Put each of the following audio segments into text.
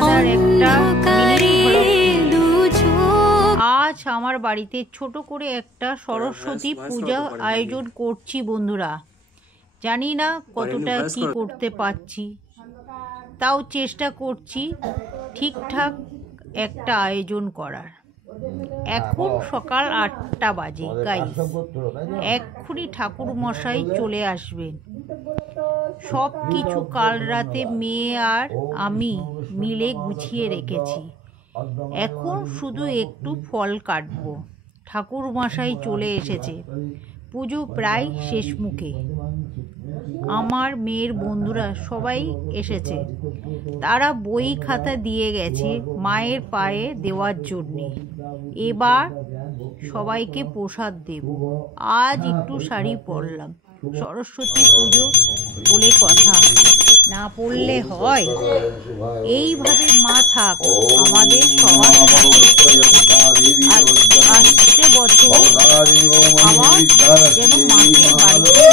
আলাদার একটা আজ আমার বাড়িতে ছোট করে একটা সরস্বতী পূজা আয়োজন করছি বন্ধুরা। জানি না কতটা কি করতে পারছি, তাও চেষ্টা করছি ঠিকঠাক একটা আয়োজন করার। এখন সকাল 8টা বাজে গাইস, এক্ষুনি ঠাকুর মশাই চলে আসবেন। সব কিছু কাল রাতে মেয়ে আর আমি মিলে গুছিয়ে রেখেছি। এখন শুধু একটু ফল কাটবো। ঠাকুর মশাই চলে এসেছে, পুজো প্রায় শেষ মুখে। আমার মেয়ের বন্ধুরা সবাই এসেছে, তারা বই খাতা দিয়ে গেছে মায়ের পায়ে দেওয়ার জন্যে। এবার সবাইকে প্রসাদ দেব। আজ একটু শাড়ি পরলাম, সরস্বতী পুজো বলে কথা, না পড়লে হয়? এইভাবে মা থাক আমাদের সবার সাথে। আসছে বছর আবার যেন মাকে বাড়িতে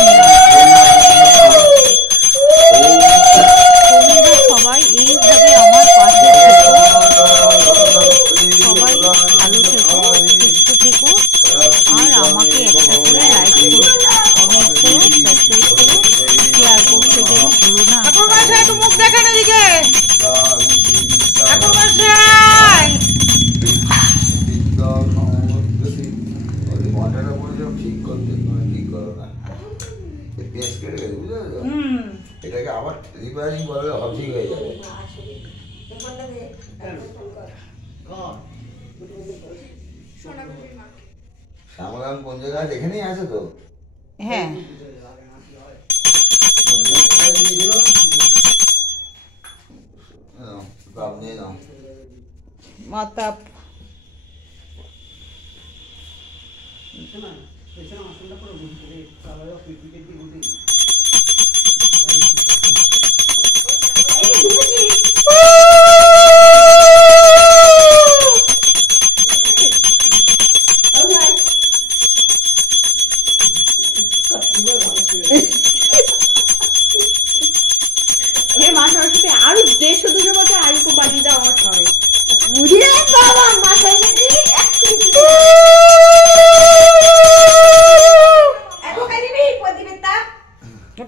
তোমরা সবাই এইভাবে আমার পাশে থেকো। সবাই ভালো থেকো, সুস্থ থেকো, আর আমাকে একটা করে লাইক করো, কমেন্ট করো, সাবস্ক্রাইব করো, শেয়ার করতে যেন ভুলো না। ঠাকুর মশাই একটু মুখ দেখান এদিকে। ঠাকুর মশাই এটাকে আবার রিপেয়ারিং করলে ঠিক হয়ে যাবে। শ্যামগান কোন জায়গায় এখানেই আছে তো? হ্যাঁ, মাতা আরো 150-200 বছর আয়ুকে বাড়ি দাও আমার সবাই। বুঝিয়ে বাবা মাথা এসেছি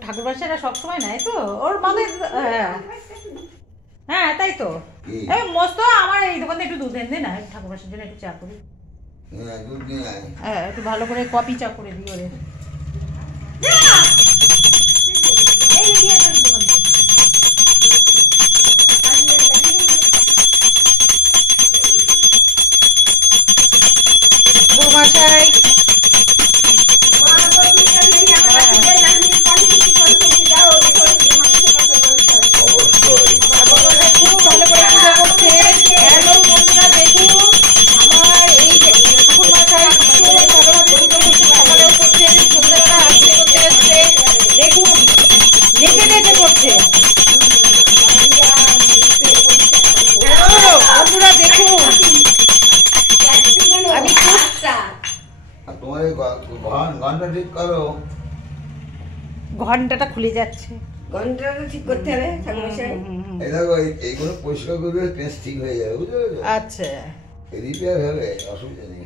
ঠাকুর বাসাটা সবসময় নাই তো ওর মানে। হ্যাঁ তাই তো। এই মস্ত আমার এই দোকানে একটু দুধ এনে না, ঠাকুর বাসার জন্য একটু চা করি। হ্যাঁ একটু ভালো করে কপি চা করে দিই ওরে। মশাই খুব ভালো করে পূজা করছে। হ্যালো বন্ধুরা, দেখুন আমার এই ঠাকুর মশাই সকালেও করছে, সন্ধ্যাবেলা আরতি করতে এসছে। দেখুন নেচে নেচে করছে। হ্যালো বন্ধুরা দেখুন, আমি তোমার ঘন্টা ঠিক করো। ঘন্টাটা খুলে যাচ্ছে, ঘন্টাটা ঠিক করতে হবে ঠাকুর মশাই। এই দেখো এইগুলো পরিষ্কার করবে, পেঁচ ঠিক হয়ে যাবে, বুঝতে পেরেছো? আচ্ছা রিপেয়ার হবে, অসুবিধা নেই।